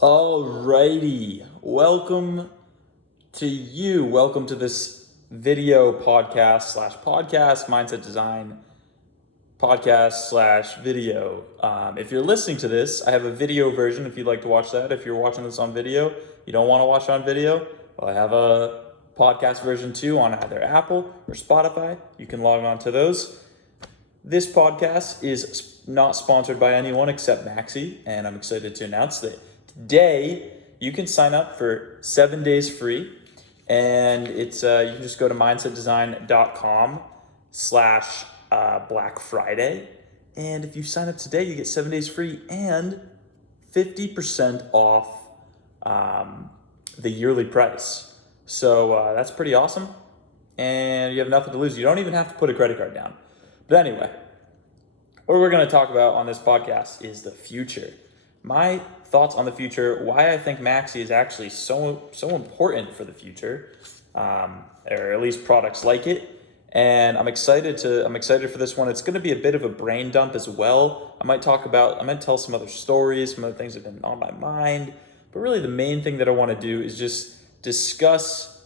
Alrighty, welcome to this video podcast/podcast, mindset design podcast/video. If you're listening to this, I have a video version if you'd like to watch that. If you're watching this on video, you don't want to watch on video, well, I have a podcast version too on either Apple or Spotify. You can log on to those. This podcast is not sponsored by anyone except Maxi, and I'm excited to announce that today you can sign up for 7 days free, and it's you can just go to mindsetdesign.com/Black Friday, and if you sign up today, you get 7 days free and 50% off the yearly price. So that's pretty awesome, and you have nothing to lose. You don't even have to put a credit card down. But anyway, what we're going to talk about on this podcast is the future. My thoughts on the future, why I think Maxi is actually so important for the future, or at least products like it. And I'm excited for this one. It's going to be a bit of a brain dump as well. I might tell some other stories, some other things that have been on my mind. But really the main thing that I want to do is just discuss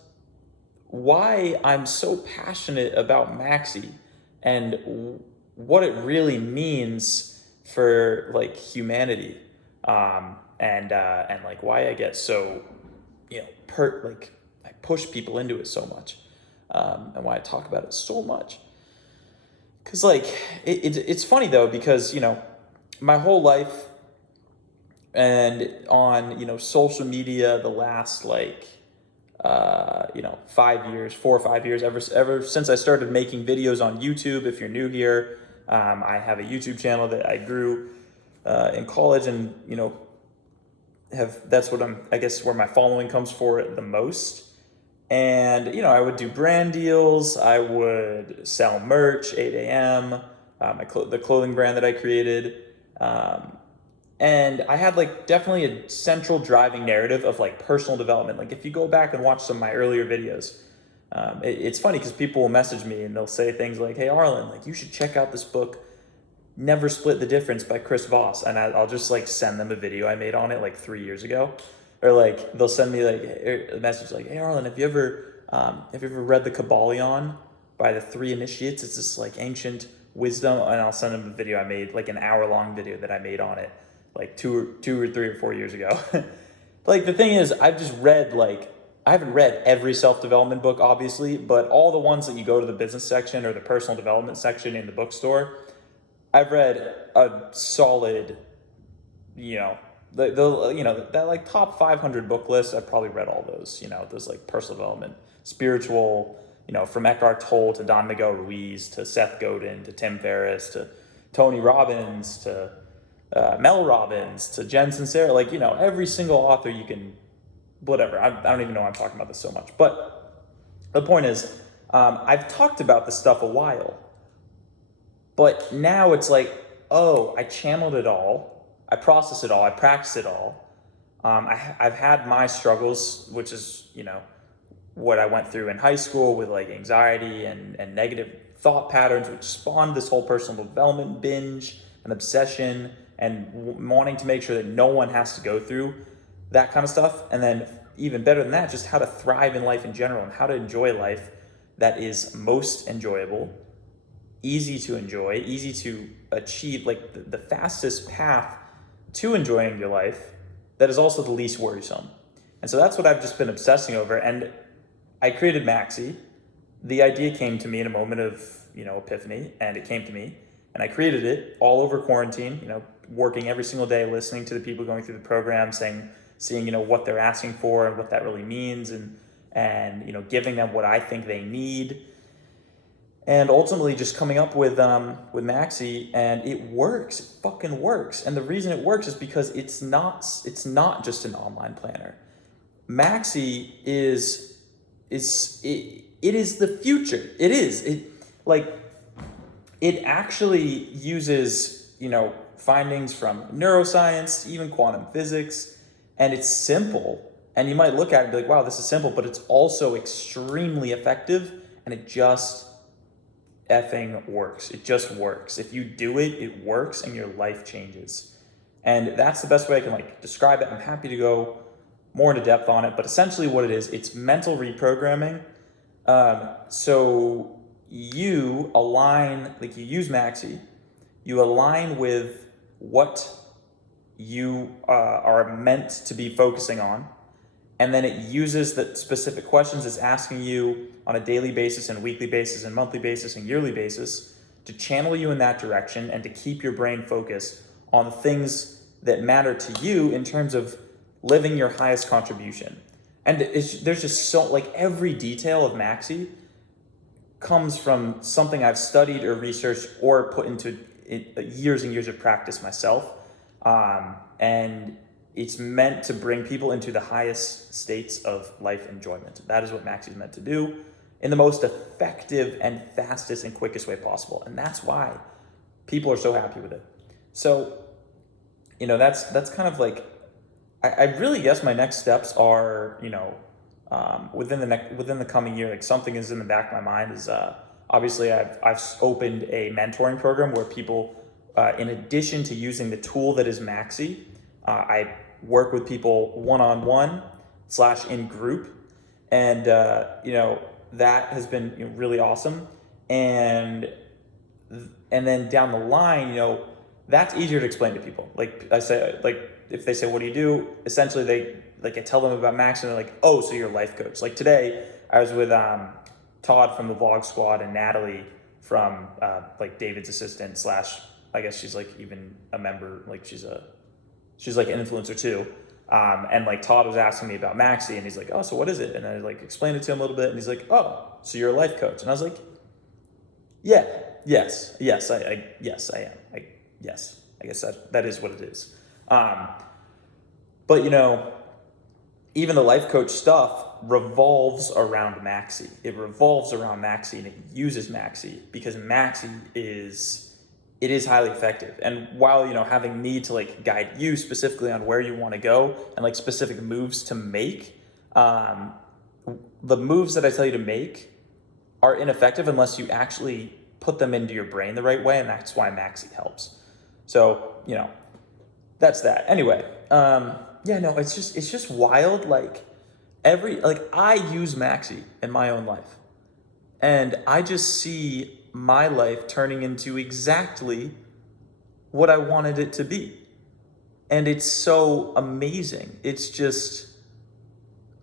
why I'm so passionate about Maxi and what it really means for like humanity, and like why I get so, I push people into it so much, and why I talk about it so much. Cause like it's funny though, because my whole life and on social media the last 4 or 5 years, ever since I started making videos on YouTube. If you're new here, I have a YouTube channel that I grew in college, and that's what where my following comes for it the most. And I would do brand deals, I would sell merch, 8 a.m., the clothing brand that I created. And I had definitely a central driving narrative of personal development. If you go back and watch some of my earlier videos, it's funny because people will message me and they'll say things like, "Hey Arlen, you should check out this book, Never Split the Difference by Chris Voss." And I'll just send them a video I made on it 3 years ago. Or they'll send me a message like, "Hey Arlen, have you ever read the Kabbalion by the Three Initiates? It's this ancient wisdom." And I'll send them a video I made, an hour-long video that I made on it. 2 or 3 or 4 years ago. The thing is, I've just read, I haven't read every self-development book, obviously, but all the ones that you go to the business section or the personal development section in the bookstore, I've read a solid, that top 500 book list. I've probably read all those, those personal development, spiritual, from Eckhart Tolle to Don Miguel Ruiz to Seth Godin to Tim Ferriss to Tony Robbins to Mel Robbins to Jen Sincero, every single author you can, whatever. I don't even know why I'm talking about this so much. But the point is, I've talked about this stuff a while, but now it's I channeled it all, I processed it all, I practiced it all. I've had my struggles, which is, what I went through in high school with anxiety and negative thought patterns, which spawned this whole personal development binge and obsession and wanting to make sure that no one has to go through that kind of stuff. And then even better than that, just how to thrive in life in general and how to enjoy life that is most enjoyable, easy to enjoy, easy to achieve, the fastest path to enjoying your life that is also the least worrisome. And so that's what I've just been obsessing over. And I created Maxi. The idea came to me in a moment of, epiphany, and it came to me. And I created it all over quarantine, working every single day, listening to the people going through the program, seeing what they're asking for and what that really means, and giving them what I think they need, and ultimately just coming up with Maxi. And it works. It fucking works. And the reason it works is because it's not just an online planner. Maxi is the future. It actually uses, findings from neuroscience, even quantum physics, and it's simple. And you might look at it and be like, wow, this is simple, but it's also extremely effective, and it just effing works. It just works. If you do it, it works, and your life changes. And that's the best way I can like describe it. I'm happy to go more into depth on it, but essentially what it is, it's mental reprogramming. So you align, like you use Maxi, you align with what you are meant to be focusing on, and then it uses the specific questions it's asking you on a daily basis and weekly basis and monthly basis and yearly basis to channel you in that direction and to keep your brain focused on the things that matter to you in terms of living your highest contribution. And there's just so, like every detail of Maxi comes from something I've studied or researched or put into years and years of practice myself. And it's meant to bring people into the highest states of life enjoyment. That is what Maxi is meant to do in the most effective and fastest and quickest way possible. And that's why people are so happy with it. So, that's kind of like, I really guess my next steps are, within the coming year, like something is in the back of my mind is, obviously I've opened a mentoring program where people, in addition to using the tool that is Maxi, I work with people one-on-one / in group. And, that has been really awesome. And then down the line, that's easier to explain to people. Like I say, like if they say, what do you do? Essentially I tell them about Max and they're like, oh, so you're a life coach. Like today I was with Todd from the Vlog Squad and Natalie from David's assistant / I guess she's like even a member, like she's like an influencer too. And like Todd was asking me about Maxi and he's like, oh, so what is it? And I like explained it to him a little bit and he's like, oh, so you're a life coach. And I was like, yes, I am. Yes, I guess that is what it is. But even the life coach stuff revolves around Maxi. It revolves around Maxi and it uses Maxi because Maxi is highly effective. And while, having me to like guide you specifically on where you want to go and like specific moves to make, the moves that I tell you to make are ineffective unless you actually put them into your brain the right way. And that's why Maxi helps. So, that's that. Anyway, it's just wild. Like I use Maxi in my own life and I just see my life turning into exactly what I wanted it to be. And it's so amazing. It's just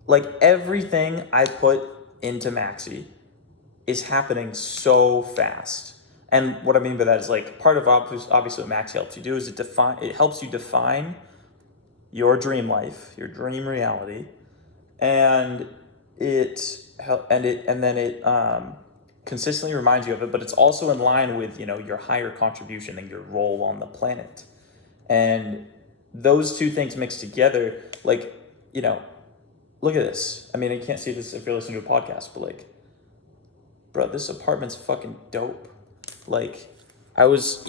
like everything I put into Maxi is happening so fast. And what I mean by that is like part of obviously what Maxi helps you do is it helps you define your dream life, your dream reality, and it consistently reminds you of it, but it's also in line with, your higher contribution and your role on the planet. And those two things mixed together, like, look at this. I mean, you can't see this if you're listening to a podcast, but like, bro, this apartment's fucking dope. Like, I was,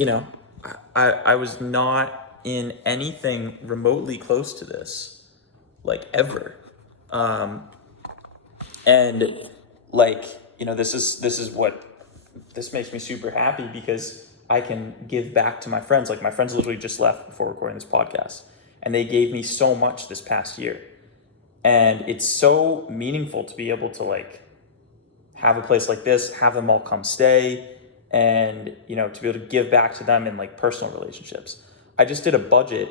I was not in anything remotely close to this, like ever. And like, this makes me super happy because I can give back to my friends. Like my friends literally just left before recording this podcast and they gave me so much this past year. And it's so meaningful to be able to like have a place like this, have them all come stay and, to be able to give back to them in like personal relationships. I just did a budget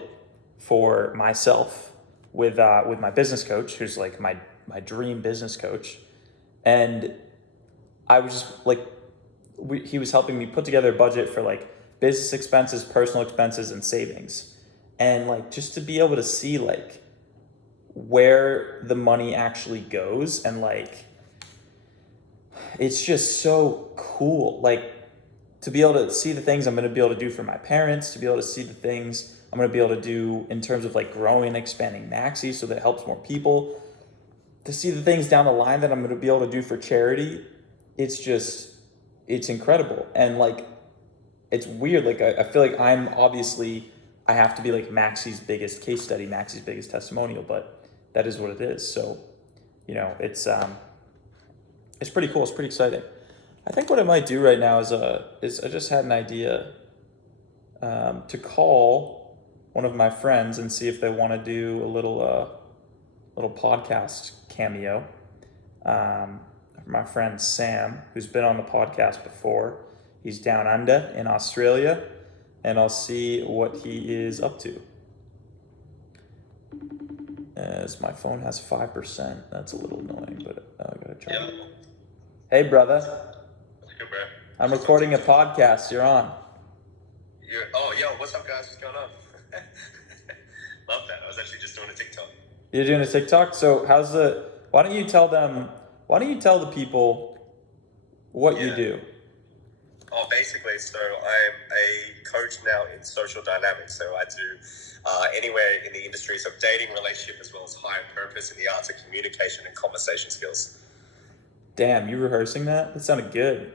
for myself with my business coach, who's like my dream business coach. And I was just like, he was helping me put together a budget for like business expenses, personal expenses, and savings. And like, just to be able to see like where the money actually goes. And like, it's just so cool. Like to be able to see the things I'm going to be able to do for my parents, to be able to see the things I'm going to be able to do in terms of like growing and expanding Maxi so that it helps more people, to see the things down the line that I'm going to be able to do for charity. It's incredible. And like, it's weird. Like I feel like I have to be like Maxi's biggest case study, Maxi's biggest testimonial, but that is what it is. So, it's pretty cool. It's pretty exciting. I think what I might do right now is I just had an idea to call one of my friends and see if they want to do a little podcast cameo. My friend Sam, who's been on the podcast before, he's down under in Australia, and I'll see what he is up to. As my phone has 5%, that's a little annoying, but I gotta try. Yep. Hey, brother. What's good, bro? I'm recording a podcast. You're on. Yo, what's up, guys? What's going on? Love that. I was actually just doing a TikTok. You're doing a TikTok? So why don't you tell the people what you do? Oh, basically, so I'm a coach now in social dynamics. So I do anywhere in the industries of dating, relationship, as well as higher purpose in the arts of communication and conversation skills. Damn, you rehearsing that? That sounded good.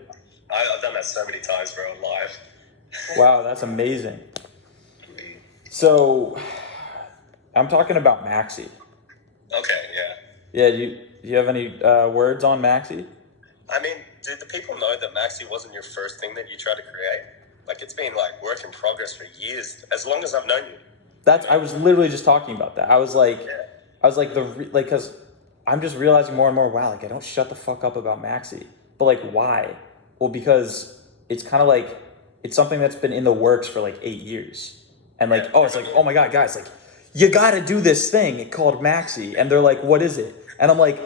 I've done that so many times, bro, live. Wow, that's amazing. So, I'm talking about Maxi. Okay, yeah. Yeah, do you have any words on Maxi? I mean, do the people know that Maxi wasn't your first thing that you tried to create? Like, it's been like work in progress for years, as long as I've known you. I was literally just talking about that. I was like, because I'm just realizing more and more, wow, like I don't shut the fuck up about Maxi. But like, why? Well, because it's kind of like, it's something that's been in the works for like 8 years. And like, it's like, oh my God, guys, like, you gotta do this thing called Maxi. And they're like, what is it? And I'm like,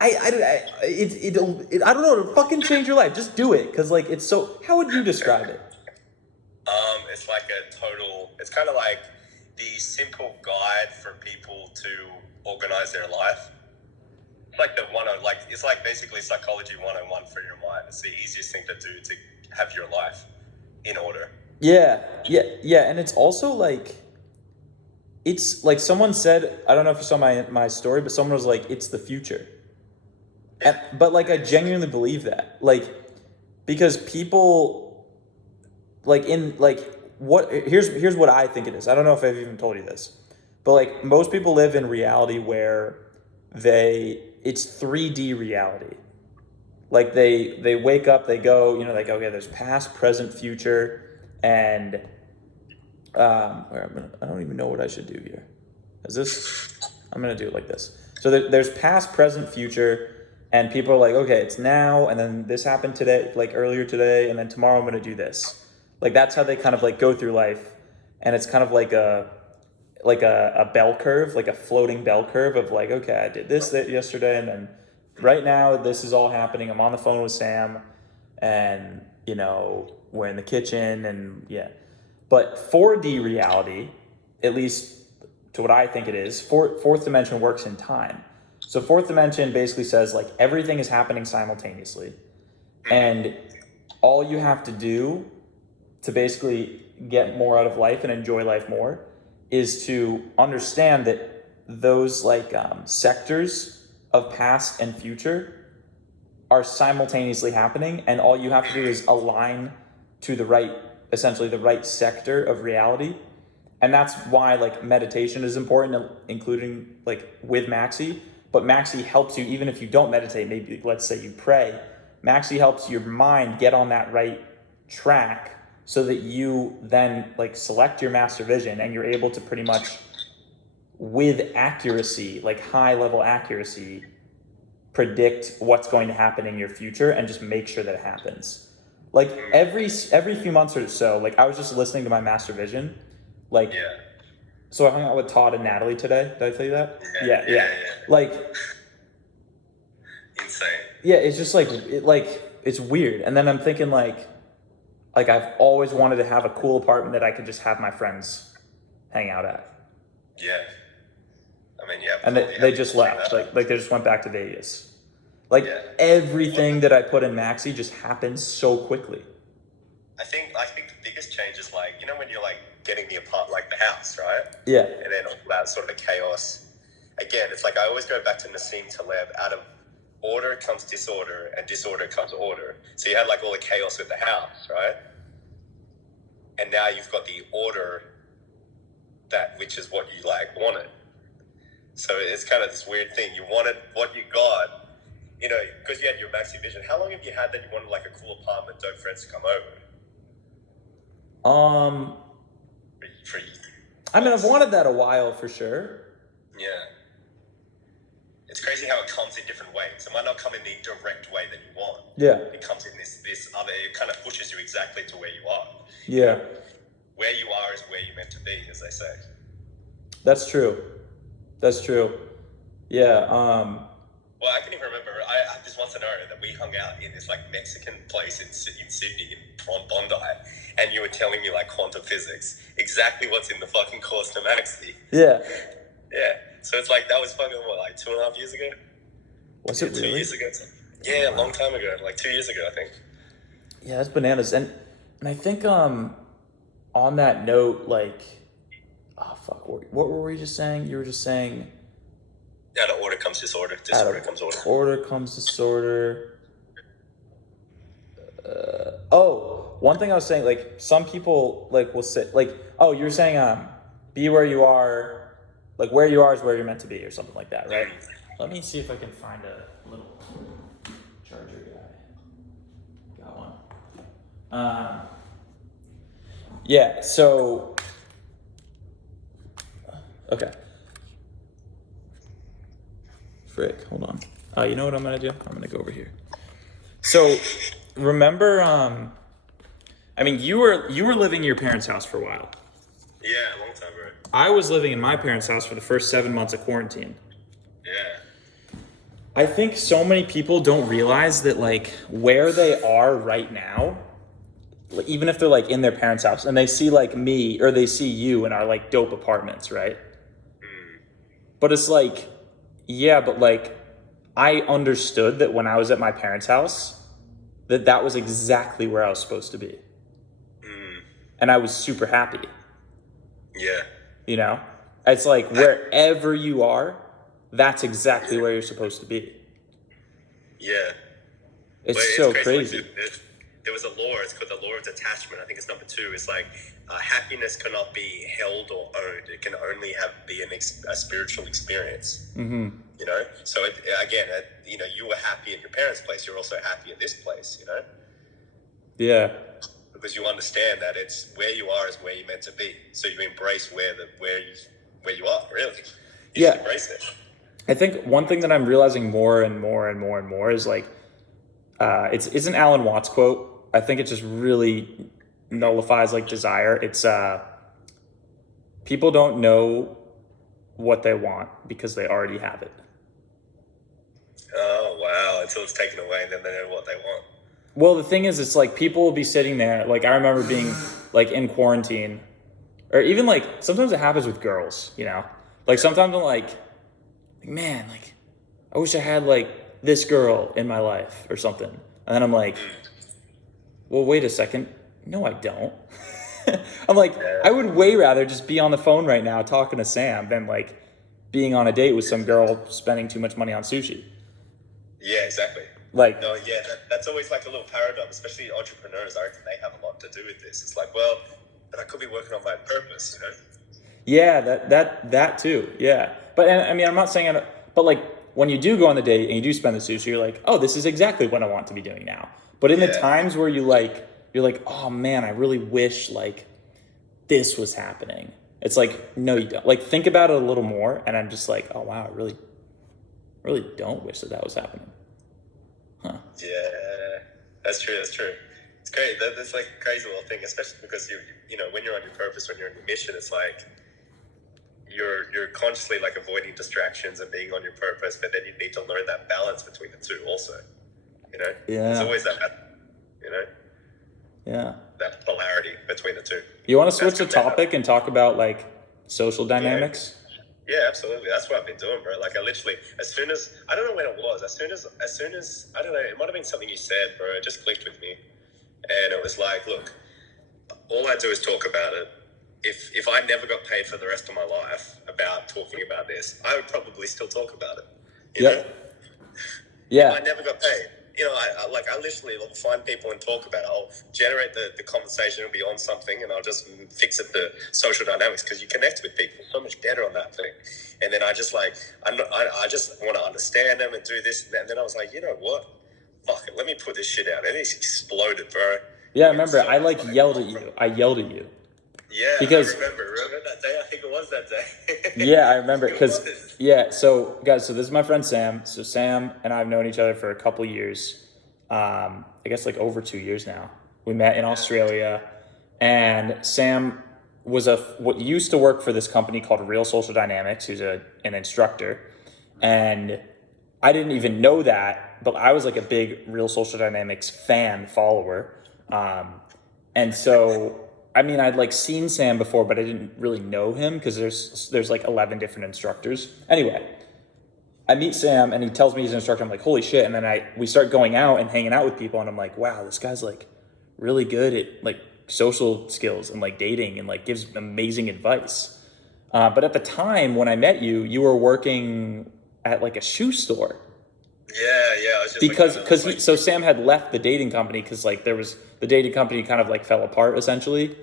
I don't know, it'll fucking change your life. Just do it. Cause like, it's so, how would you describe it? It's like it's kind of like the simple guide for people to organize their life. It's like it's like basically psychology 101 for your mind. It's the easiest thing to do to have your life in order. Yeah. And it's also like, it's like someone said, I don't know if you saw my story, but someone was like, it's the future. But like, I genuinely believe that, like, because people like here's what I think it is. I don't know if I've even told you this, but like most people live in reality where it's 3D reality. Like they wake up, they go, like, okay, there's past, present, future, and I don't even know what I should do here. I'm gonna do it like this. So there's past, present, future, and people are like, okay, it's now, and then this happened today, like earlier today, and then tomorrow I'm gonna do this. Like that's how they kind of like go through life, and it's kind of like a bell curve, like a floating bell curve of like, okay, I did this yesterday, and then right now this is all happening. I'm on the phone with Sam, and we're in the kitchen, and yeah. But 4D reality, at least to what I think it is, fourth dimension works in time. So fourth dimension basically says like everything is happening simultaneously, and all you have to do to basically get more out of life and enjoy life more is to understand that those like sectors of past and future are simultaneously happening, and all you have to do is align to essentially the right sector of reality. And that's why like meditation is important, including like with Maxi. But Maxi helps you, even if you don't meditate, maybe let's say you pray, Maxi helps your mind get on that right track so that you then like select your master vision, and you're able to pretty much with accuracy, like high level accuracy, predict what's going to happen in your future and just make sure that it happens. Like every few months or so, like I was just listening to my master vision, like, yeah. So I hung out with Todd and Natalie today. Did I tell you that? Yeah. Like, insane. Yeah, it's just like it's weird. And then I'm thinking like I've always wanted to have a cool apartment that I could just have my friends hang out at. Yeah. I mean, yeah. And they just left. Like they just went back to Vegas. Like everything that I put in Maxi just happens so quickly. I think the biggest change is like, when you're like getting the house, right? Yeah. And then all that sort of chaos. Again, it's like I always go back to Nassim Taleb. Out of order comes disorder, and disorder comes order. So you had like all the chaos with the house, right? And now you've got the order, which is what you like wanted. So it's kind of this weird thing. You wanted what you got, because you had your Maxi vision. How long have you had that you wanted like a cool apartment, dope friends to come over? I mean, I've wanted that a while for sure. Yeah. It's crazy how it comes in different ways. It might not come in the direct way that you want. Yeah. It comes in this other, it kind of pushes you exactly to where you are. Yeah. Where you are is where you're meant to be, as they say. That's true. Yeah. Well, I can even remember, I had this one scenario that we hung out in this like Mexican place in Sydney, on Bondi, and you were telling me like quantum physics, exactly what's in the fucking course to Maxi. Yeah. Yeah. So it's like, that was fucking, what, like 2.5 years ago? Was it really? 2 years ago. Yeah, a long time ago, like 2 years ago, I think. Yeah, that's bananas. And I think on that note, like, oh fuck, what were we just saying? You were just saying Out of order comes disorder. Disorder comes order. Order comes disorder. One thing I was saying, like, some people like will say, like, oh, you're saying be where you are, like where you are is where you're meant to be, or something like that, right? Let me see if I can find a little charger guy. Got one. Yeah. So. Okay. Frick, hold on. You know what I'm gonna do? I'm gonna go over here. So, remember, I mean, you were living in your parents' house for a while. Yeah, a long time ago. I was living in my parents' house for the first 7 months of quarantine. Yeah. I think so many people don't realize that, like, where they are right now, even if they're, like, in their parents' house, and they see, like, me, or they see you in our, like, dope apartments, right? But it's like, yeah, but, like, I understood that when I was at my parents' house, that was exactly where I was supposed to be. And I was super happy. Yeah. You know? It's like, wherever you are, that's exactly where you're supposed to be. Yeah. It's so crazy. Like, there was a law, it's called the law of detachment. I think it's number 2. It's like, happiness cannot be held or owned. It can only be a spiritual experience. Mm-hmm. You know? So, you know, you were happy at your parents' place. You're also happy at this place, you know? Yeah. Because you understand that it's where you are is where you're meant to be. So you embrace where you are, really. You should embrace it. I think one thing that I'm realizing more and more and more and more is like, it's an Alan Watts quote. I think it just really nullifies like desire. It's people don't know what they want because they already have it. Oh wow! Until it's taken away, and then they know what they want. Well, the thing is, it's like people will be sitting there. Like I remember being like in quarantine, or even like sometimes it happens with girls. You know, like sometimes I'm like, man, like I wish I had like this girl in my life or something, and then I'm like, well, wait a second, no, I don't. I'm like, I would way rather just be on the phone right now talking to Sam than like being on a date with some girl spending too much money on sushi. Yeah, exactly. Like, no, yeah, that's always like a little paradigm, especially entrepreneurs. I reckon they have a lot to do with this. It's like, well, but I could be working on my purpose, you know? Yeah, that too. Yeah, but and, I mean, I'm not saying, but like when you do go on the date and you do spend the sushi, you're like, oh, this is exactly what I want to be doing now. But in the times where you're like, oh man, I really wish like this was happening. It's like, no, you don't. Like think about it a little more, and I'm just like, oh wow, I really don't wish that was happening. Huh. Yeah, that's true. It's great. That's like a crazy little thing, especially because you know, when you're on your purpose, when you're on your mission, it's like you're consciously like avoiding distractions and being on your purpose, but then you need to learn that balance between the two also. You know? Yeah. There's always that, you know? Yeah. That polarity between the two. You want to switch the topic and talk about like social dynamics? Yeah, absolutely. That's what I've been doing, bro. Like I literally, as soon as, I don't know when it was, as soon as, I don't know, it might have been something you said, bro. It just clicked with me. And it was like, look, all I do is talk about it. If I never got paid for the rest of my life about talking about this, I would probably still talk about it. You know? Yeah. If I never got paid. You know, I literally will find people and talk about it. I'll generate the conversation. It'll be on something, and I'll just fix it, the social dynamics, because you connect with people so much better on that thing. And then I just like, I just want to understand them and do this and that. And then I was like, you know what? Fuck it. Let me put this shit out. And it's exploded, bro. Yeah, I remember. I like yelled at you. I yelled at you. Yeah, Because I remember that day. I think it was that day. yeah, I remember It because was. yeah. So guys, so this is my friend Sam. So Sam and I have known each other for a couple years. I guess like over 2 years now. We met in Australia, and Sam was what used to work for this company called Real Social Dynamics. Who's an instructor, and I didn't even know that, but I was like a big Real Social Dynamics fan follower. And so, I mean, I'd like seen Sam before, but I didn't really know him because there's like 11 different instructors. Anyway, I meet Sam and he tells me he's an instructor. I'm like, holy shit. And then we start going out and hanging out with people. And I'm like, wow, this guy's like really good at like social skills and like dating and like gives amazing advice. But at the time when I met you, you were working at like a shoe store. Yeah. I was just So Sam had left the dating company because like the dating company kind of like fell apart essentially,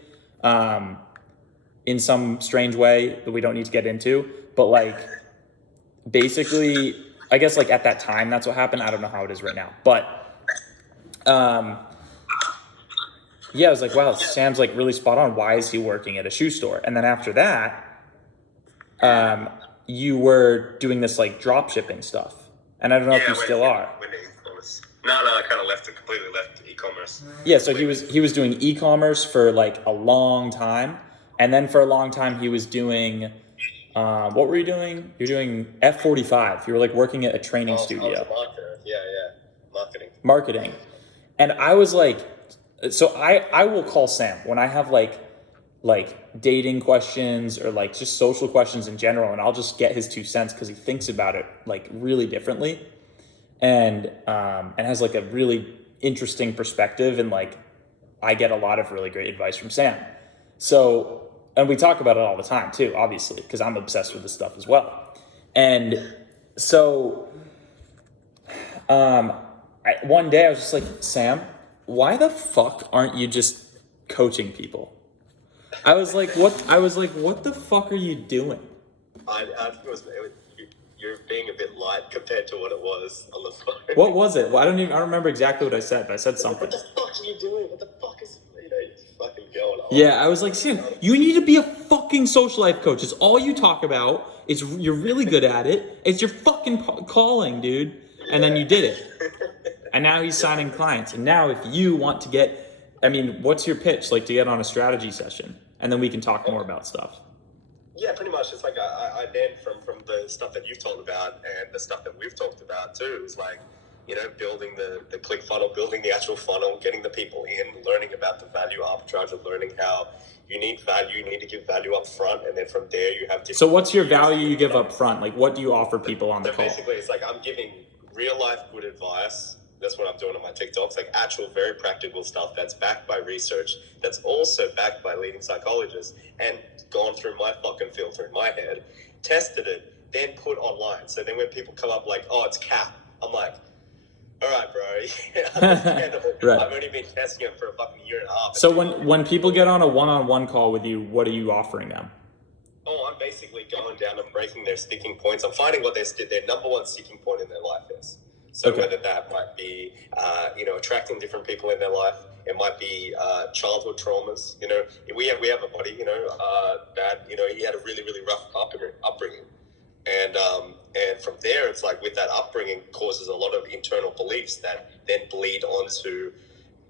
in some strange way that we don't need to get into. But like basically, I guess like at that time that's what happened. I don't know how it is right now, but yeah, I was like, wow, Sam's like really spot on. Why is he working at a shoe store? And then after that, you were doing this like drop shipping stuff. And I don't know if you still are. No, I kind of completely left e-commerce. Yeah, so he was doing e-commerce for like a long time, and then for a long time he was doing, what were you doing? You're doing F45. You were like working at a training studio. I was a marketer. Yeah, Marketing, and I was like, so I will call Sam when I have like dating questions or like just social questions in general, and I'll just get his 2 cents because he thinks about it like really differently, and has like a really interesting perspective, and like I get a lot of really great advice from Sam. So, and we talk about it all the time too, obviously, because I'm obsessed with this stuff as well. And so one day I was just like, Sam, why the fuck aren't you just coaching people? I was like, what the fuck are you doing? I think you're being a bit light compared to what it was on the phone. What was it? Well, I don't remember exactly what I said, but I said something. What the fuck are you doing? What the fuck is, fucking going on? Yeah, I was like, Sam, you need to be a fucking social life coach. It's all you talk about. You're really good at it. It's your fucking calling, dude. Yeah. And then you did it. And now he's signing clients. And now if you want to what's your pitch? Like to get on a strategy session? And then we can talk more about stuff. Yeah, pretty much. It's like I then from the stuff that you've talked about and the stuff that we've talked about too, is like, building the click funnel, building the actual funnel, getting the people in, learning about the value arbitrage of learning how you need value, you need to give value up front, and then from there you have different. So what's your value you give up front? Like what do you offer people on the call? Basically it's like I'm giving real life good advice. That's what I'm doing on my TikToks, like actual very practical stuff that's backed by research, that's also backed by leading psychologists, and gone through my fucking filter in my head, tested it, then put online. So then when people come up like, oh, it's cap, I'm like, all right, bro, understandable. Right. I've only been testing it for a fucking year and a half. So when people get on a one-on-one call with you, what are you offering them? Oh, I'm basically going down and breaking their sticking points. I'm finding what their number one sticking point in their life is. So whether that might be, attracting different people in their life, it might be childhood traumas. We have a buddy, that he had a really, really rough upbringing, and from there it's like with that upbringing causes a lot of internal beliefs that then bleed onto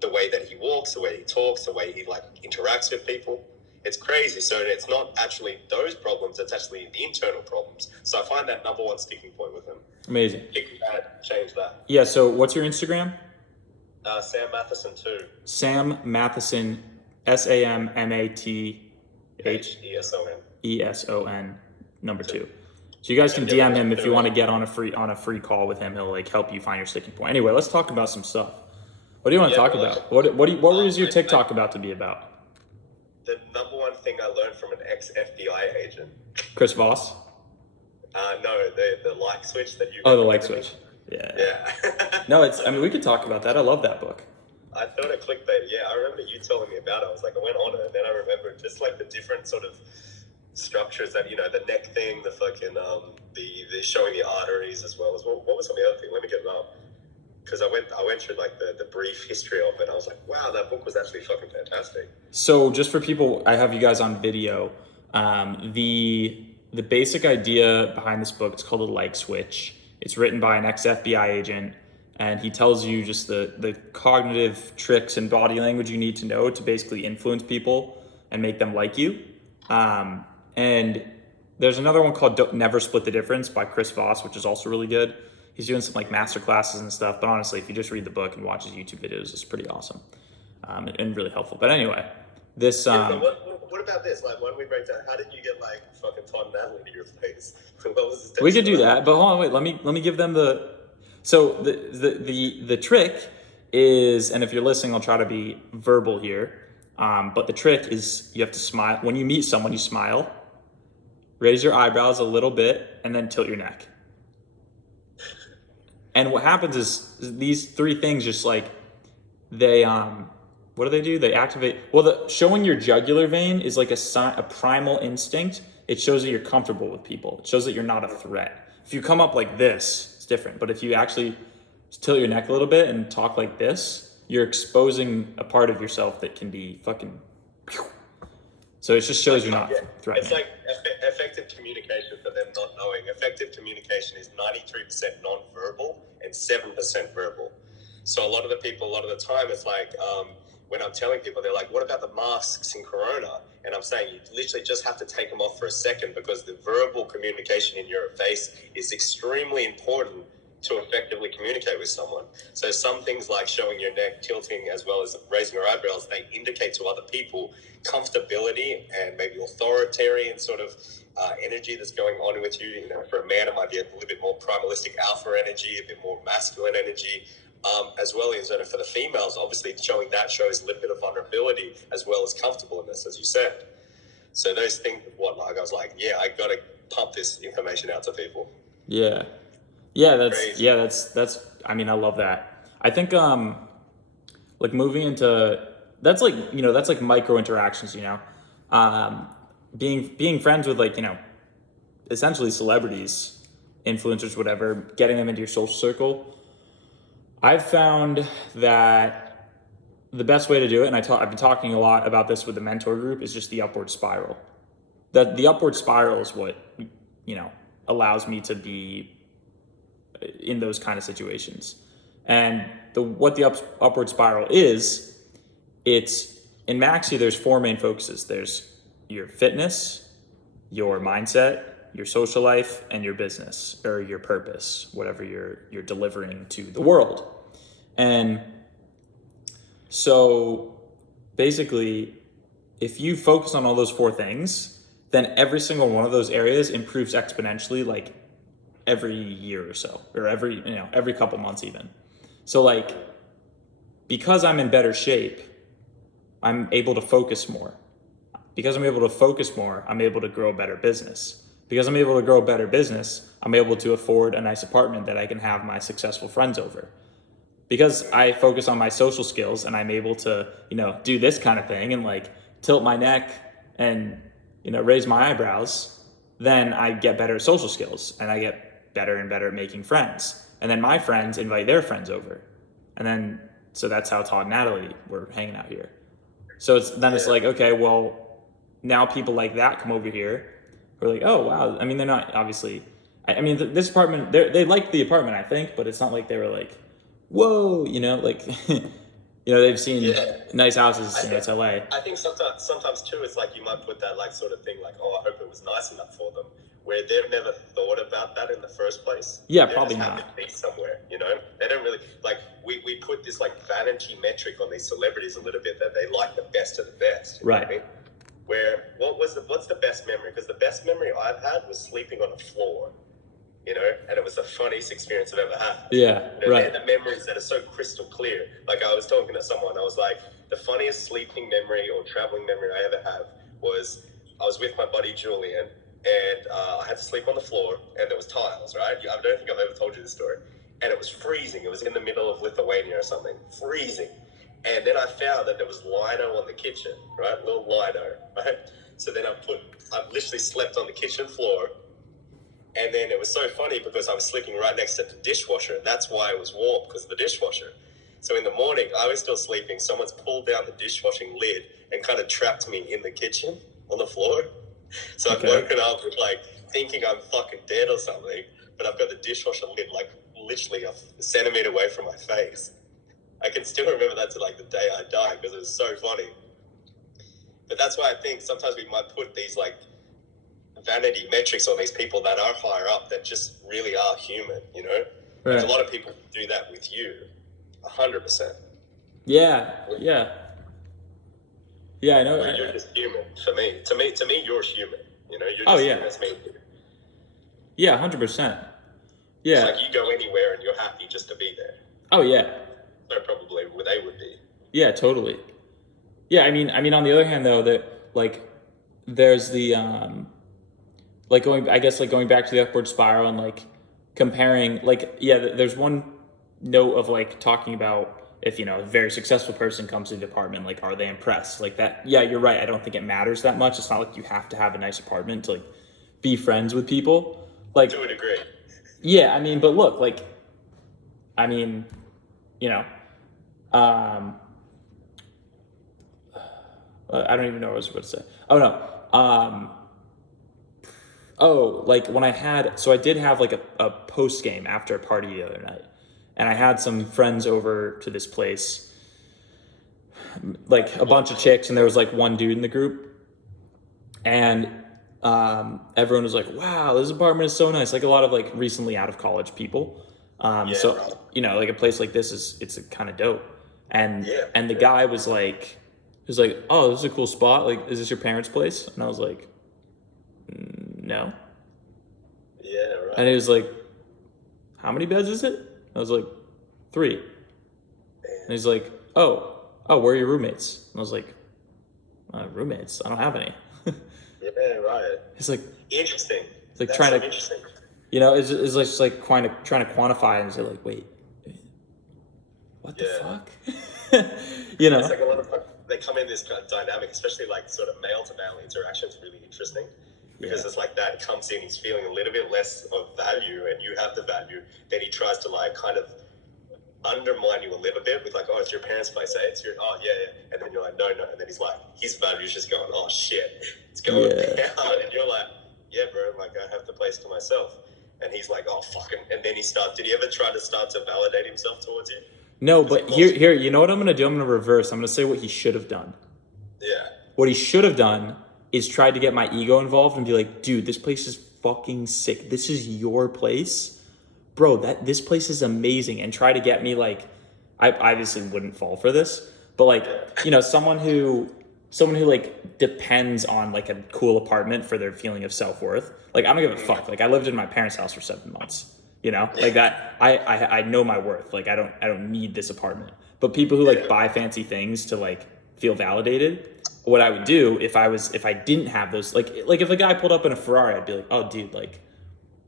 the way that he walks, the way he talks, the way he like interacts with people. It's crazy. So it's not actually those problems, it's actually the internal problems. So I find that number one sticking point with him. Amazing. Change that. Yeah, so what's your Instagram? Sam Matheson 2. Sam Matheson, SAMMATHESON number 2. So you guys can DM him if you want to get on a free call with him. He'll like help you find your sticking point. Anyway, let's talk about some stuff. What do you want to talk about? What was your TikTok about to be about? The number one thing I learned from an ex-FBI agent. Chris Voss? No, the like switch that you... Oh, the like switch. Yeah. No, we could talk about that. I love that book. I thought it clickbait. Yeah, I remember you telling me about it. I was like, I went on it, and then I remember just like the different sort of structures that, the neck thing, the fucking, the showing the arteries as well as what was on the other thing? Let me get it up. because I went through like the brief history of it. I was like, wow, that book was actually fucking fantastic. So just for people, I have you guys on video. The basic idea behind this book, it's called a like switch. It's written by an ex-FBI agent, and he tells you just the cognitive tricks and body language you need to know to basically influence people and make them like you. And there's another one called Never Split the Difference by Chris Voss, which is also really good. He's doing some like master classes and stuff, but honestly, if you just read the book and watch his YouTube videos, it's pretty awesome and really helpful. But anyway, this. What about this? Like, why don't we break down? How did you get like fucking Todd Natalie to your face? What was this? We could do that, but hold on, wait. Let me give them the. So the trick is, and if you're listening, I'll try to be verbal here. But the trick is you have to smile when you meet someone. You smile, raise your eyebrows a little bit, and then tilt your neck. And what happens is these three things just like they what do? They activate. Well, showing your jugular vein is like a primal instinct. It shows that you're comfortable with people. It shows that you're not a threat. If you come up like this, it's different. But if you actually tilt your neck a little bit and talk like this, you're exposing a part of yourself that can be fucking. So it just shows you're not threatening. It's like effective communication for them not knowing. Effective communication is 93% non-verbal and 7% verbal. So a lot of the time, it's like when I'm telling people, they're like, what about the masks in Corona? And I'm saying you literally just have to take them off for a second because the verbal communication in your face is extremely important to effectively communicate with someone. So some things like showing your neck, tilting, as well as raising your eyebrows, they indicate to other people comfortability and maybe authoritarian sort of energy that's going on with you. You know, for a man, it might be a little bit more primalistic alpha energy, a bit more masculine energy. As well as for the females, obviously showing that shows a little bit of vulnerability as well as comfortableness, as you said. So those things, I was like, yeah, I got to pump this information out to people. Yeah, that's. I mean, I love that. I think like moving into that's like that's like micro interactions. Being friends with like essentially celebrities, influencers, whatever, getting them into your social circle. I've found that the best way to do it, and I've been talking a lot about this with the mentor group, is just the upward spiral. That the upward spiral is what allows me to be in those kind of situations. And what the upward spiral is, it's in Maxi. There's four main focuses. There's your fitness, your mindset, your social life, and your business or your purpose, whatever you're delivering to the world. And so basically, if you focus on all those four things, then every single one of those areas improves exponentially, like every year or so, or every couple months even. So like, because I'm in better shape, I'm able to focus more. Because I'm able to focus more, I'm able to grow a better business. Because I'm able to grow a better business, I'm able to afford a nice apartment that I can have my successful friends over. Because I focus on my social skills and I'm able to, do this kind of thing and like tilt my neck and, raise my eyebrows, then I get better at social skills and I get better and better at making friends. And then my friends invite their friends over. And then, so that's how Todd and Natalie were hanging out here. So it's like, okay, well, now people like that come over here. We're like, oh, wow. I mean, they're not obviously, this apartment, they liked the apartment, I think, but it's not like they were like, whoa, like, they've seen nice houses, it's LA. I think sometimes too, it's like you might put that like sort of thing like, oh, I hope it was nice enough for them, where they've never thought about that in the first place. Yeah, probably not. They just have to be somewhere, They don't really, like, we put this like vanity metric on these celebrities a little bit that they like the best of the best. Right. You know what I mean? Where what's the best memory? Because the best memory I've had was sleeping on the floor, and it was the funniest experience I've ever had. Yeah, right. They're the memories that are so crystal clear. Like I was talking to someone, I was like, the funniest sleeping memory or traveling memory I ever have was I was with my buddy Julian, and I had to sleep on the floor, and there was tiles, right? I don't think I've ever told you this story. And it was freezing. It was in the middle of Lithuania or something, freezing. And then I found that there was lino on the kitchen, right? A little lino, right? So then I literally slept on the kitchen floor, And then it was so funny because I was sleeping right next to the dishwasher. And that's why it was warm, because of the dishwasher. So in the morning, I was still sleeping. Someone's pulled down the dishwashing lid and kind of trapped me in the kitchen on the floor. So I've woken up with like thinking I'm fucking dead or something, but I've got the dishwasher lid like literally a centimeter away from my face. I can still remember that to like the day I died because it was so funny. But that's why I think sometimes we might put these like vanity metrics on these people that are higher up that just really are human, you know? Right. Like a lot of people do that with you, 100%. Yeah. I know. You're just human. To me, you're human. You know, you're just human as me. Yeah, 100%. Yeah. It's like you go anywhere and you're happy just to be there. Oh yeah. So probably they would be. Yeah, totally. Yeah, I mean, on the other hand, though, that like there's the going back to the upward spiral and like comparing, like, yeah, there's one note of like talking about if, you know, a very successful person comes to the apartment, like, are they impressed? Like that. Yeah, you're right. I don't think it matters that much. It's not like you have to have a nice apartment to like be friends with people. Like, to a degree. Yeah, I mean, but look, like, I mean, you know, I don't even know what I was about to say. Oh no. Like when I did have like a post game after a party the other night, and I had some friends over to this place, like a bunch of chicks, and there was like one dude in the group, and everyone was like, wow, this apartment is so nice. Like a lot of like recently out of college people. So, you know, like a place like this it's kind of dope. And the guy was like, oh, this is a cool spot. Like, is this your parents' place? And I was like, no. Yeah, right. And he was like, how many beds is it? I was like, 3. And he's like, oh, where are your roommates? And I was like, roommates? I don't have any. Yeah, right. He's like, interesting. It's like That's trying so to, interesting. You know, it's just like trying to quantify and say like, wait, what the fuck? You know, it's like a lot of they come in this kind of dynamic, especially like sort of male to male interaction is really interesting because it's like that comes in, he's feeling a little bit less of value, and you have the value. Then he tries to like kind of undermine you a little bit with like, oh, it's your parents' place, eh? It's your, oh yeah, and then you're like, no, and then he's like, his value's just going, oh shit, it's going down, and you're like, yeah, bro, like I have the place to myself, and he's like, oh fucking, and then did he ever try to start to validate himself towards you? No, but here, you know what I'm gonna do? I'm gonna reverse. I'm gonna say what he should have done. Yeah. What he should have done is tried to get my ego involved and be like, dude, this place is fucking sick. This is your place, bro. This place is amazing, and try to get me like, I obviously wouldn't fall for this, but like, you know, someone who like depends on like a cool apartment for their feeling of self-worth. Like, I don't give a fuck. Like, I lived in my parents' house for 7 months. You know, like that. I know my worth. Like, I don't need this apartment. But people who like buy fancy things to like feel validated, what I would do if I didn't have those, like if a guy pulled up in a Ferrari, I'd be like, oh dude, like,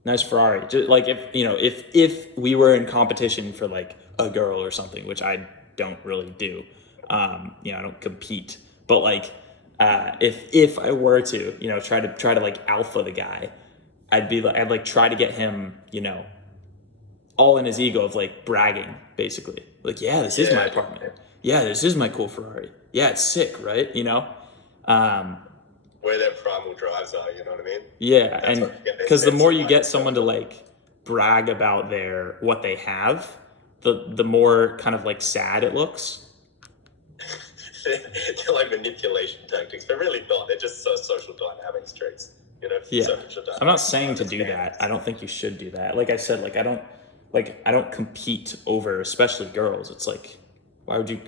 nice Ferrari. Just like, if we were in competition for like a girl or something, which I don't really do. You know, I don't compete. But like, if I were to, you know, try to like alpha the guy, I'd try to get him, you know, all in his ego of like bragging, basically. Like, yeah, this is my apartment. Yeah, this is my cool Ferrari. Yeah, it's sick, right? You know? Where their primal drives are, you know what I mean? Yeah, and because the more you get someone to like brag about what they have, the more kind of like sad it looks. They're like manipulation tactics, but really not. They're just social dynamics traits. You know, I'm not saying to do that. I don't think you should do that. Like I said, like I don't compete over, especially girls. It's like, why would you?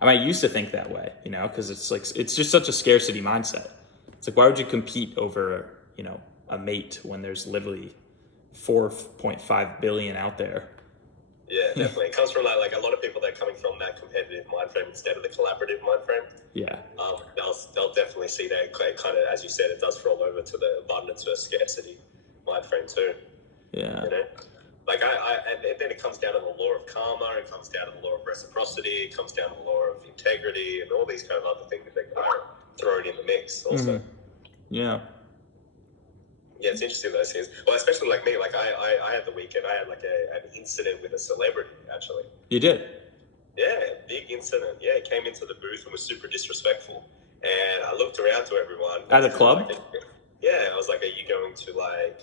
I mean, I used to think that way, you know, because it's just such a scarcity mindset. It's like, why would you compete over, you know, a mate when there's literally 4.5 billion out there? Yeah, definitely. It comes from like a lot of people that are coming from that competitive mind frame instead of the collaborative mind frame. Yeah. They'll definitely see that kind of, as you said, it does roll over to the abundance versus scarcity mind frame too. Yeah. You know, like and then it comes down to the law of karma. It comes down to the law of reciprocity. It comes down to the law of integrity and all these kind of other things that are thrown in the mix also. Mm-hmm. Yeah. Yeah, it's interesting those things. Well, especially like me, like I had the weekend, I had like an incident with a celebrity, actually. You did? Yeah, big incident. Yeah, he came into the booth and was super disrespectful. And I looked around to everyone. At a club? Like, yeah, I was like, are you going to like,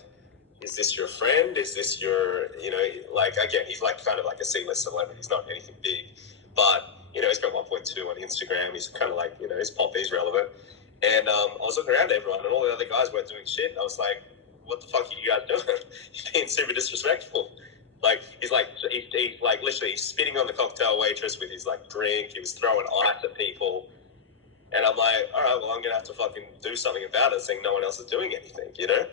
is this your friend? Is this your, you know, like, again, he's like kind of like a C-list celebrity. He's not anything big. But, you know, he's got 1.2 on Instagram. He's kind of like, you know, his pop, he's relevant. And I was looking around at everyone, and all the other guys weren't doing shit. And I was like, what the fuck are you guys doing? You're being super disrespectful. Like, he's like literally spitting on the cocktail waitress with his like drink. He was throwing ice at people. And I'm like, all right, well, I'm going to have to fucking do something about it, saying no one else is doing anything, you know?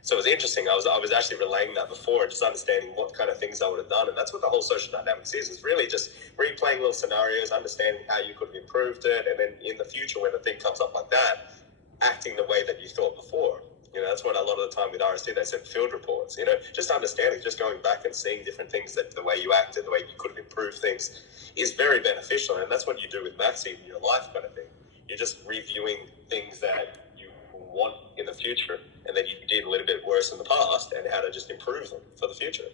So it was interesting. I was actually relaying that before, just understanding what kind of things I would have done. And that's what the whole social dynamics is really just replaying little scenarios, understanding how you could have improved it. And then in the future, when the thing comes up like that, acting the way that you thought before. You know, that's what a lot of the time with RSD, they said field reports, you know, just understanding, just going back and seeing different things, that the way you acted, the way you could have improved things is very beneficial. And that's what you do with Maxi in your life kind of thing. You're just reviewing things that you want in the future and that you did a little bit worse in the past and how to just improve them for the future.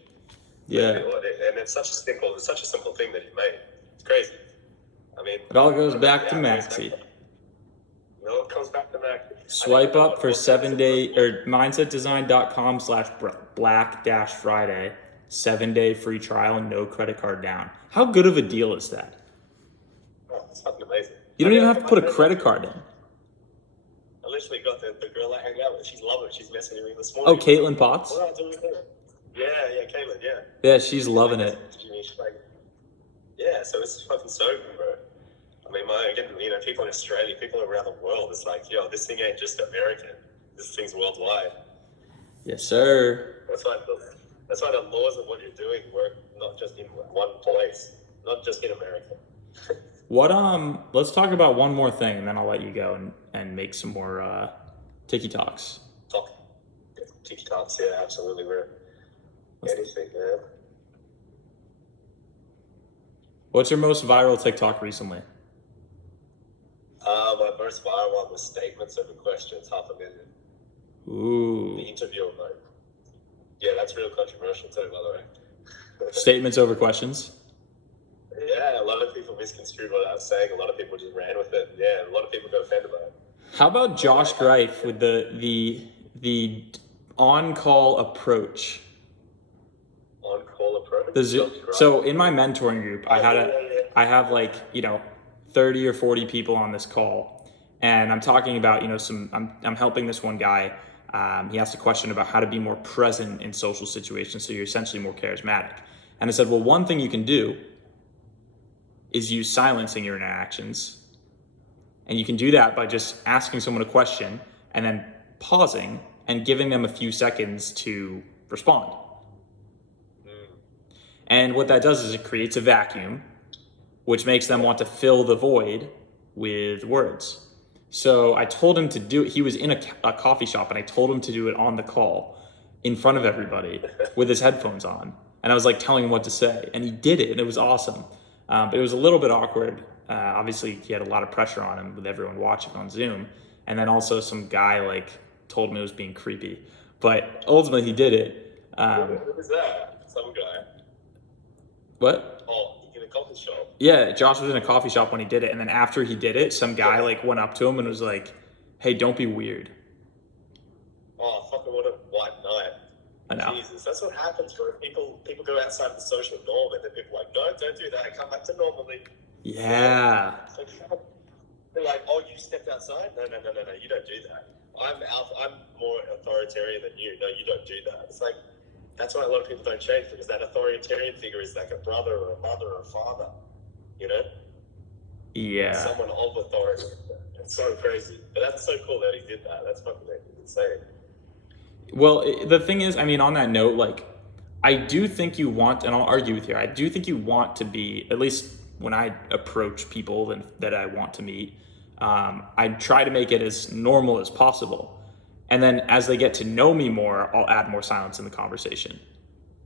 Yeah. And it's such a simple thing that you made. It's crazy. I mean, It all goes back to Maxi. No, it comes back to Maxi. Swipe up for 7-day or mindsetdesign.com/black-friday, 7-day free trial, no credit card down. How good of a deal is that? Oh, it's fucking amazing. You don't even have to put a credit card in. I literally got the girl I hang out with. She's loving it. She's messaging me this morning. Oh, Caitlin Potts? What am I doing with her? Yeah, Caitlin, yeah. Yeah, she's loving it. She's like, yeah, so it's fucking so good, bro. I mean, you know, people in Australia, people around the world, it's like, yo, this thing ain't just American. This thing's worldwide. Yes, sir. That's why the laws of what you're doing work not just in one place, not just in America. Let's talk about one more thing, and then I'll let you go and make some more tiki-talks. Tiki-talks, yeah, absolutely, bro. Anything, man. What's your most viral TikTok recently? My most viral one was statements over questions, 500,000. Ooh. The interviewer mode. Yeah, that's real controversial too, by the way. Statements over questions? Yeah, a lot of people misconstrued what I was saying. A lot of people just ran with it. Yeah, a lot of people got offended by it. How about Josh Greif with the on-call approach? On-call approach? So in my mentoring group, I have like, 30 or 40 people on this call, and I'm talking about, I'm helping this one guy. He asked a question about how to be more present in social situations, so you're essentially more charismatic. And I said, well, one thing you can do is use silence in your interactions. And you can do that by just asking someone a question and then pausing and giving them a few seconds to respond. And what that does is it creates a vacuum, which makes them want to fill the void with words. So I told him to do it. He was in a coffee shop, and I told him to do it on the call in front of everybody with his headphones on. And I was like telling him what to say, and he did it, and it was awesome. But it was a little bit awkward. Obviously, he had a lot of pressure on him with everyone watching on Zoom. And then also some guy told me it was being creepy. But ultimately, he did it. Who was that? Some guy. What? Oh, in a coffee shop. Yeah, Josh was in a coffee shop when he did it. And then after he did it, some guy went up to him and was like, hey, don't be weird. Oh, fucking what a white knight. I know. Jesus, that's what happens when people go outside the social norm, and then people are like, no, don't do that, come back to normally. Yeah. So they're like, oh, you stepped outside? No, you don't do that. I'm more authoritarian than you. No, you don't do that. It's like, that's why a lot of people don't change, because that authoritarian figure is like a brother or a mother or a father, Yeah. Someone of authority. It's so crazy. But that's so cool that he did that. That's fucking insane. Well, the thing is, on that note, I do think you want, and I'll argue with you, I do think you want to be, at least when I approach people that I want to meet, I try to make it as normal as possible. And then as they get to know me more, I'll add more silence in the conversation.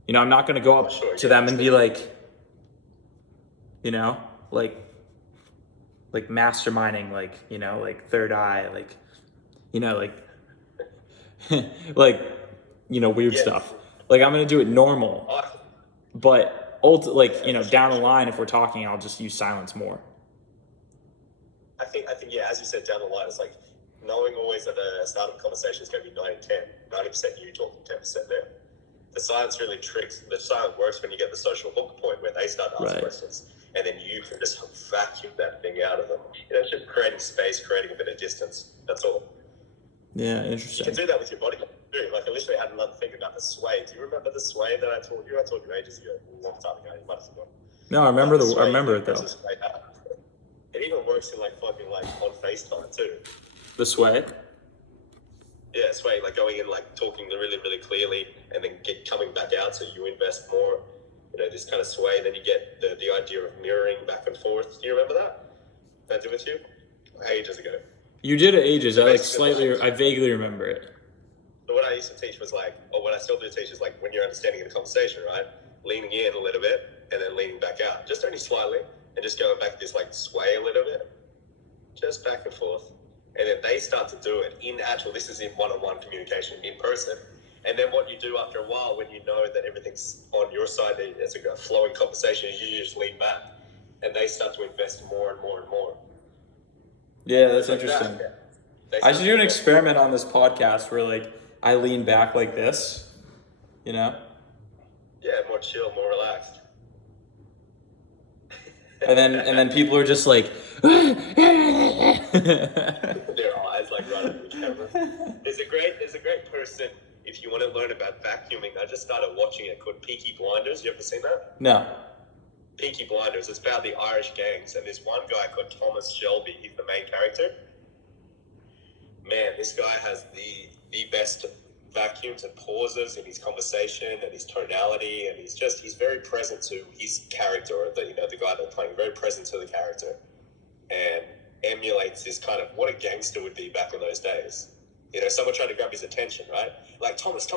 I'm not going to go up to them and be like masterminding, third eye, like, weird Yeah. stuff. Like, I'm going to do it normal. But, down the line, if we're talking, I'll just use silence more. I think, yeah, as you said, down the line, it's like knowing always that the start of the conversation is going to be 90-10. 90% you talking, 10% them. The silence really tricks. The silence works when you get the social hook point where they start to ask questions, and then you can just vacuum that thing out of them. It's just creating space, creating a bit of distance. That's all. Yeah, interesting. You can do that with your body. Like, I literally had another thing about the sway. Do you remember the sway that I told you? I told you ages ago, a long time ago. You might have forgotten. No, I remember I remember it though. It even works in like fucking like on FaceTime too. The sway. Yeah, sway, like going in, like talking really, really clearly, and then coming back out, so you invest more. This kind of sway, and then you get the idea of mirroring back and forth. Do you remember that? Did I do it with you? Ages ago. You did it ages. I vaguely remember it. So what I used to teach was what I still do teach is when you're understanding the conversation, right? Leaning in a little bit, and then leaning back out, just only slightly, and just going back this sway a little bit, just back and forth. And then they start to do it in actual, this is in one-on-one communication, in person. And then what you do after a while, when you know that everything's on your side, it's a flowing conversation, you just lean back. And they start to invest more and more and more. Yeah, that's interesting. I should do an experiment on this podcast where I lean back like this, Yeah, more chill, more relaxed. And then people are just like their eyes right up the camera. There's a great person, if you want to learn about vacuuming. I just started watching it, called Peaky Blinders. You ever seen that? No. Peaky Blinders. It's about the Irish gangs, and there's one guy called Thomas Shelby. He's the main character. Man, this guy has the best vacuums and pauses in his conversation and his tonality, and he's very present to his character, or the guy they're playing, very present to the character, and emulates this kind of what a gangster would be back in those days. Someone trying to grab his attention, right? Like, Thomas.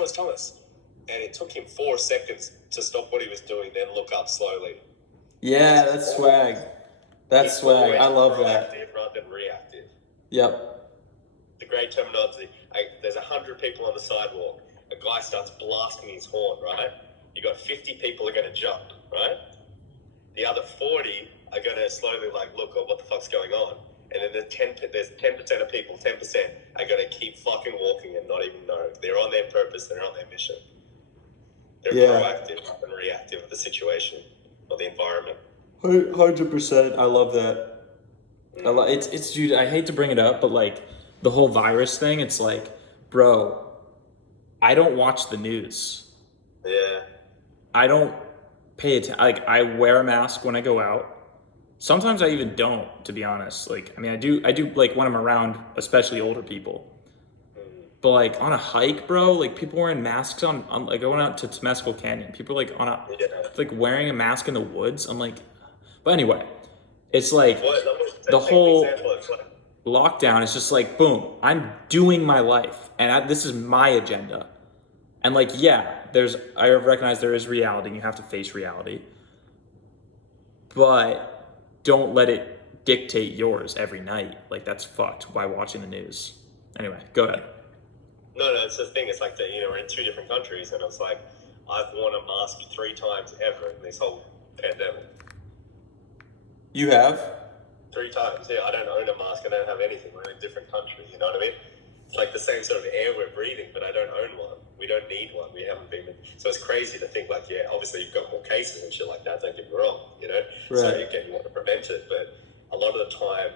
And it took him 4 seconds to stop what he was doing, then look up slowly. Yeah, that's swag. That's swag. I love that. Rather than reactive. Yep. The great terminology. There's 100 people on the sidewalk. A guy starts blasting his horn, right? You got 50 people are going to jump, right? The other 40 are going to slowly look at what the fuck's going on. And then there's 10% of people, 10% are going to keep fucking walking and not even know. They're on their purpose, they're on their mission. They're proactive and reactive of the situation or the environment. 100%. I love that. It's dude, I hate to bring it up, but the whole virus thing, it's bro, I don't watch the news. Yeah. I don't pay attention. I wear a mask when I go out. Sometimes I even don't, to be honest. I do when I'm around, especially older people. But on a hike, bro, people wearing masks on going out to Temescal Canyon. People are wearing a mask in the woods. I'm but anyway, it's the whole lockdown is just boom, I'm doing my life, and this is my agenda. And I recognize there is reality, and you have to face reality, but don't let it dictate yours every night. That's fucked by watching the news. Anyway, go ahead. No, it's the thing. It's we're in 2 different countries, and it's I've worn a mask 3 times ever in this whole pandemic. You have? 3 times, yeah. I don't own a mask. I don't have anything. We're in a different country, you know what I mean? It's the same sort of air we're breathing, but I don't own one. We don't need one. We haven't been. So it's crazy to think obviously you've got more cases and shit like that. Don't get me wrong, Right. So you want to prevent it, but a lot of the time,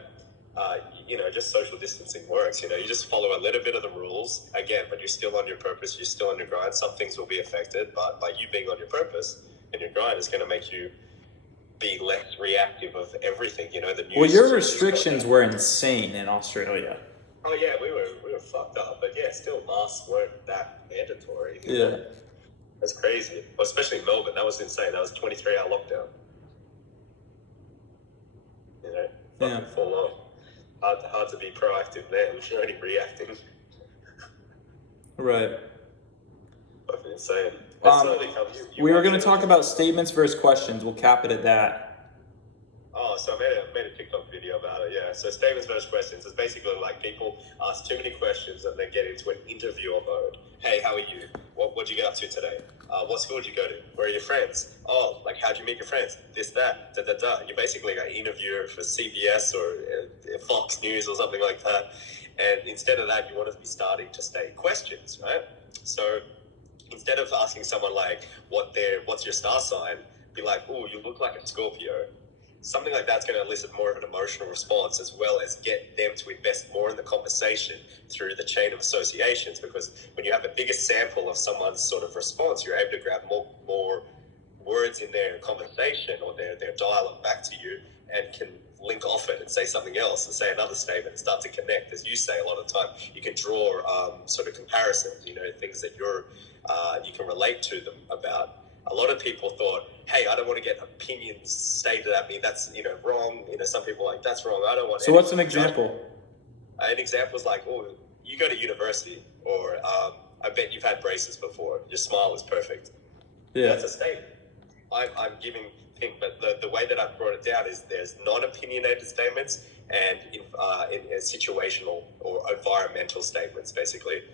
just social distancing works. You just follow a little bit of the rules again, but you're still on your purpose. You're still on your grind. Some things will be affected, but by you being on your purpose and your grind is going to make you be less reactive of everything. The news. Well, your restrictions were insane in Australia. Oh yeah, we were fucked up, but still masks weren't that mandatory. Yeah, that's crazy. Well, especially in Melbourne, that was insane. That was a 23-hour lockdown. Fucking full on. Hard to be proactive there if you're only reacting. Right. Fucking insane. We were going to talk about statements versus questions. We'll cap it at that. Oh, so I made a TikTok video about it. Yeah. Yeah, so statements versus questions is basically like people ask too many questions and then get into an interviewer mode. Hey, how are you? What'd you get up to today? What school did you go to? Where are your friends? Oh, like how'd you meet your friends? This, that, da, da, da. You're basically an interviewer for CBS or Fox News or something like that. And instead of that, you want to be starting to state questions, right? So instead of asking someone like, what's your star sign? Be like, oh, you look like a Scorpio. Something like that's going to elicit more of an emotional response, as well as get them to invest more in the conversation through the chain of associations. Because when you have a bigger sample of someone's sort of response, you're able to grab more words in their conversation or their dialogue back to you, and can link off it and say something else and say another statement and start to connect. As you say, a lot of the time you can draw sort of comparisons, things that you can relate to them about. A lot of people thought, hey, I don't want to get opinions stated at me. That's, wrong. Some people are like, that's wrong. I don't want. So what's an example? An example is like, oh, you go to university, or I bet you've had braces before. Your smile is perfect. Yeah. That's a statement. I'm giving things, but the way that I've brought it down is there's non-opinionated statements and in situational or environmental statements, basically.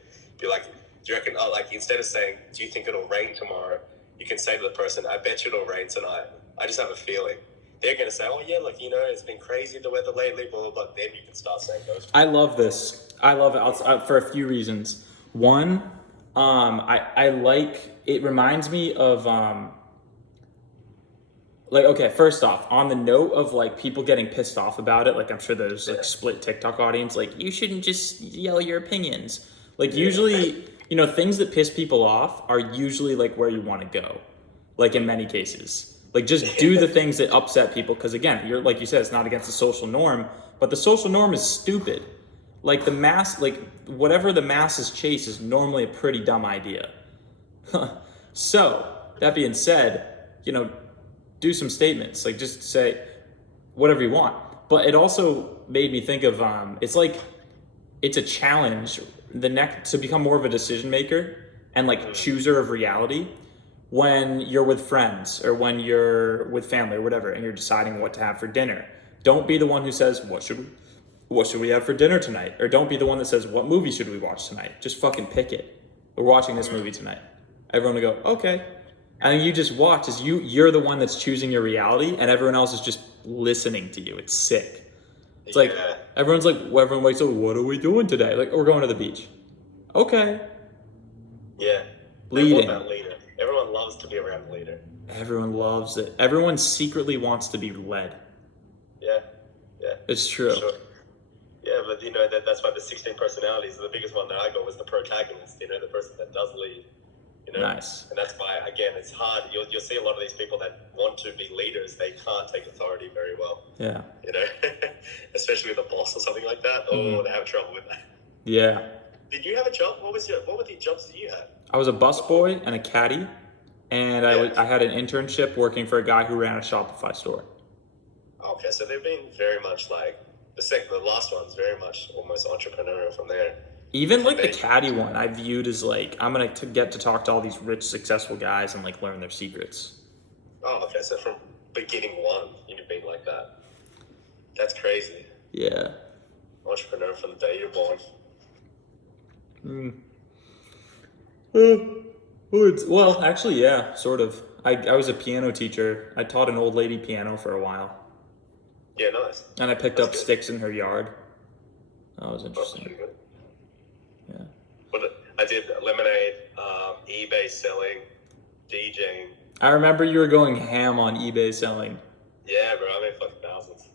Be like, do you reckon, like, instead of saying, do you think it'll rain tomorrow? You can say to the person, I bet you it'll rain tonight. I just have a feeling. They're going to say, oh, yeah, like, it's been crazy the weather lately, blah, blah, blah. Then you can start saying those. I love this. I love it for a few reasons. One, I like, it reminds me of, okay, first off, on the note of, like, people getting pissed off about it, like, I'm sure there's, like, split TikTok audience, like, you shouldn't just yell your opinions. Like, usually, things that piss people off are usually, like, where you want to go, like, in many cases. Like, just do the things that upset people, because, again, you're, like you said, it's not against the social norm, but the social norm is stupid. Like, the mass, like, whatever the masses chase is normally a pretty dumb idea. So, that being said, do some statements, like, just say whatever you want. But it also made me think of, it's a challenge to become more of a decision maker and, like, chooser of reality when you're with friends or when you're with family or whatever, and you're deciding what to have for dinner. Don't be the one who says, what should we have for dinner tonight? Or don't be the one that says, what movie should we watch tonight? Just fucking pick it. We're watching this movie tonight. Everyone will go, okay. And you just watch as you're the one that's choosing your reality, and everyone else is just listening to you. It's sick. It's like, everyone wakes up, what are we doing today? Like, we're going to the beach. Okay. Yeah. Leading. Everyone loves to be around the leader. Everyone loves it. Everyone secretly wants to be led. Yeah. It's true. Sure. Yeah, but that's why the 16 personalities, the biggest one that I got was the protagonist, the person that does lead. Nice. And that's why, again, it's hard. You'll see a lot of these people that want to be leaders, they can't take authority very well. Yeah. Especially with a boss or something like that. Oh, they have trouble with that. Yeah. Did you have a job? What were the jobs that you had? I was a busboy and a caddy, and I had an internship working for a guy who ran a Shopify store. Okay, so they've been very much like the last one's very much almost entrepreneurial from there. Even like the caddy one, I viewed as like, I'm going to get to talk to all these rich, successful guys and, like, learn their secrets. Oh, okay. So from beginning one, you've been like that. That's crazy. Yeah. Entrepreneur from the day you're born. Well, actually, yeah, sort of. I was a piano teacher. I taught an old lady piano for a while. Yeah, nice. And I picked up sticks in her yard. That was interesting. Yeah. But I did lemonade, eBay selling, DJing. I remember you were going ham on eBay selling. Yeah, bro, I made fucking thousands.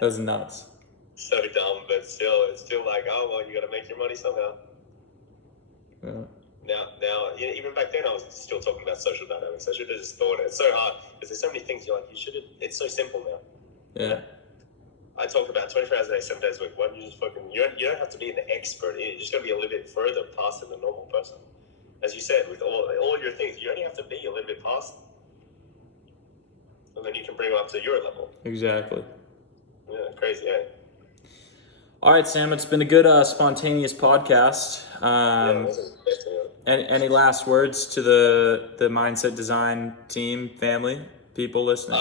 That's nuts. So dumb, but it's still like, oh, well, you got to make your money somehow. Yeah. Now, even back then, I was still talking about social dynamics. I should have just thought it. It's so hard because there's so many things you're like, it's so simple now. Yeah. I talk about 24 hours a day, 7 days a week. Why don't you just you don't have to be an expert in it. You just got to be a little bit further past than the normal person. As you said, with all your things, you only have to be a little bit past them. And then you can bring them up to your level. Exactly. Yeah, crazy, yeah. All right, Sam, it's been a good spontaneous podcast. Any last words to the Mindset Design team, family, people listening?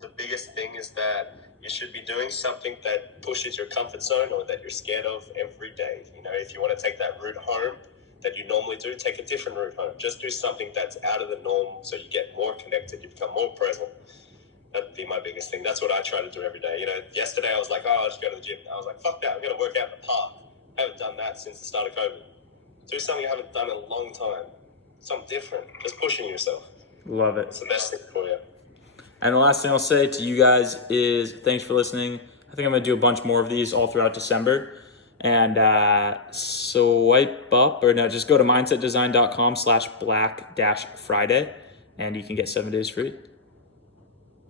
The biggest thing is that you should be doing something that pushes your comfort zone or that you're scared of every day. You know, if you want to take that route home that you normally do, take a different route home. Just do something that's out of the norm so you get more connected, you become more present. That'd be my biggest thing. That's what I try to do every day. You know, yesterday I was like, I'll just go to the gym. I was like, fuck that, I'm going to work out in the park. I haven't done that since the start of COVID. Do something you haven't done in a long time. Something different. Just pushing yourself. Love it. It's the best thing for you. And the last thing I'll say to you guys is thanks for listening. I think I'm going to do a bunch more of these all throughout December. And just go to mindsetdesign.com/black-friday and you can get 7 days free.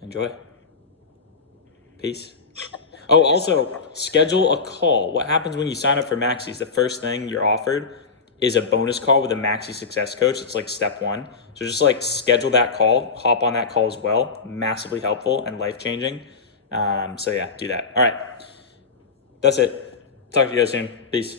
Enjoy. Peace. Oh, also, schedule a call. What happens when you sign up for Maxi is the first thing you're offered is a bonus call with a Maxi success coach. It's like step 1. So just like schedule that call, hop on that call as well. Massively helpful and life-changing. So yeah, do that. All right. That's it. Talk to you guys soon. Peace.